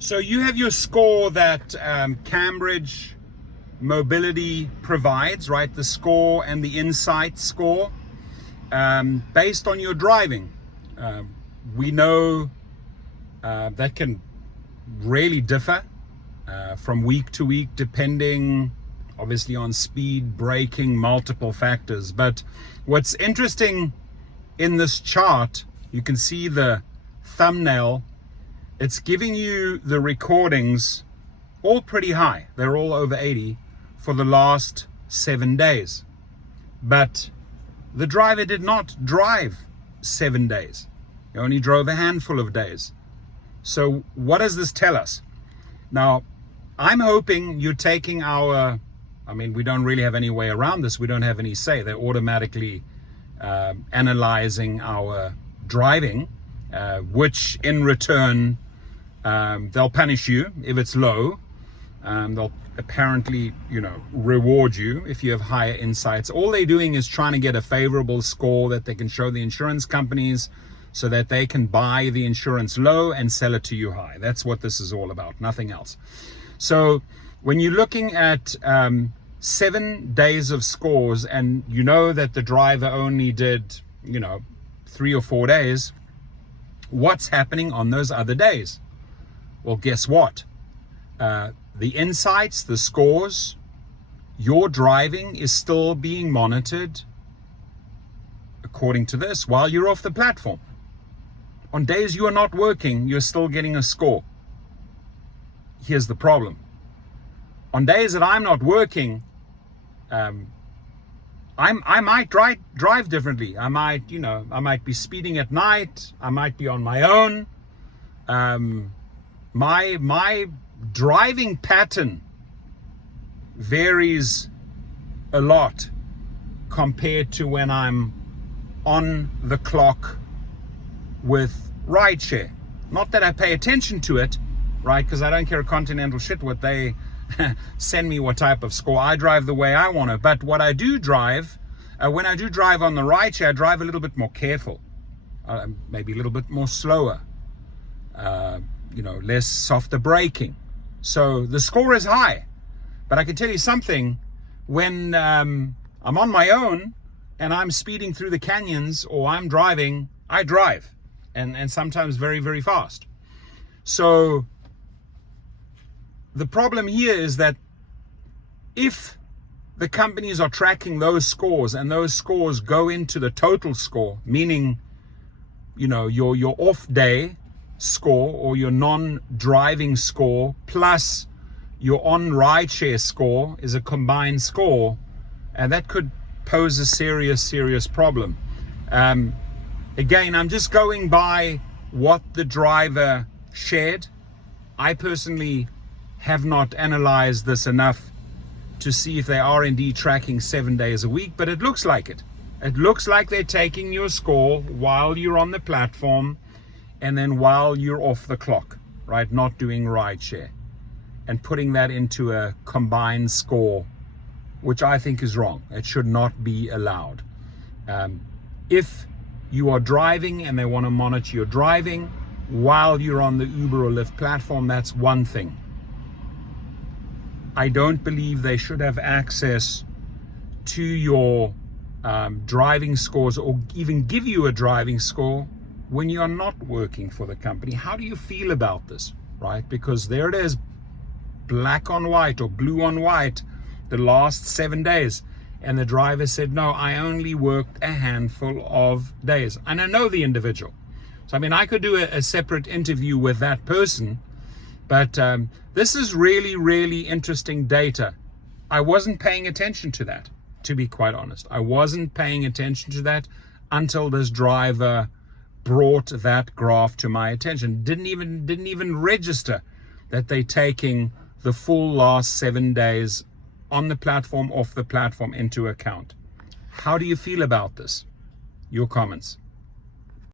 So you have your score that Cambridge Mobility provides, right? The score and the insight score based on your driving. We know that can really differ from week to week, depending obviously on speed, braking, multiple factors. But what's interesting in this chart, you can see the thumbnail, it's giving you the recordings all pretty high. They're all over 80 for the last 7 days. But the driver did not drive 7 days. He only drove a handful of days. So what does this tell us? Now, I'm hoping you're taking we don't really have any way around this. We don't have any say. They're automatically analyzing our driving, which in return, they'll punish you if it's low. They'll apparently, reward you if you have higher insights. All they're doing is trying to get a favorable score that they can show the insurance companies so that they can buy the insurance low and sell it to you high. That's what this is all about, nothing else. So when you're looking at 7 days of scores and you know that the driver only did, 3 or 4 days, what's happening on those other days? Well, guess what? The insights, the scores, your driving is still being monitored according to this while you're off the platform. On days you are not working, you're still getting a score. Here's the problem. On days that I'm not working, I might drive differently. I might be speeding at night. I might be on my own. My driving pattern varies a lot compared to when I'm on the clock with rideshare. Not that I pay attention to it, right? Because I don't care a continental shit what they send me, what type of score. I drive the way I want to. But what I do drive, when I do drive on the rideshare, I drive a little bit more careful, maybe a little bit more slower, less softer braking. So the score is high. But I can tell you something, when I'm on my own and I'm speeding through the canyons or I'm driving, I drive. And sometimes very, very fast. So the problem here is that if the companies are tracking those scores and those scores go into the total score, meaning, your off day score or your non-driving score plus your on rideshare score is a combined score, and that could pose a serious problem. Again, I'm just going by what the driver shared. I personally have not analyzed this enough to see if they are indeed tracking 7 days a week, but it looks like it. It looks like they're taking your score while you're on the platform and then while you're off the clock, right? Not doing rideshare, and putting that into a combined score, which I think is wrong. It should not be allowed. If you are driving and they want to monitor your driving while you're on the Uber or Lyft platform, that's one thing. I don't believe they should have access to your driving scores or even give you a driving score when you are not working for the company. How do you feel about this, right? Because there it is, black on white or blue on white, the last 7 days. And the driver said, no, I only worked a handful of days. And I know the individual. So, I could do a separate interview with that person. But this is really, really interesting data. I wasn't paying attention to that, to be quite honest. I wasn't paying attention to that until this driver brought that graph to my attention. Didn't even register that they're taking the full last 7 days on the platform, off the platform into account. How do you feel about this? Your comments.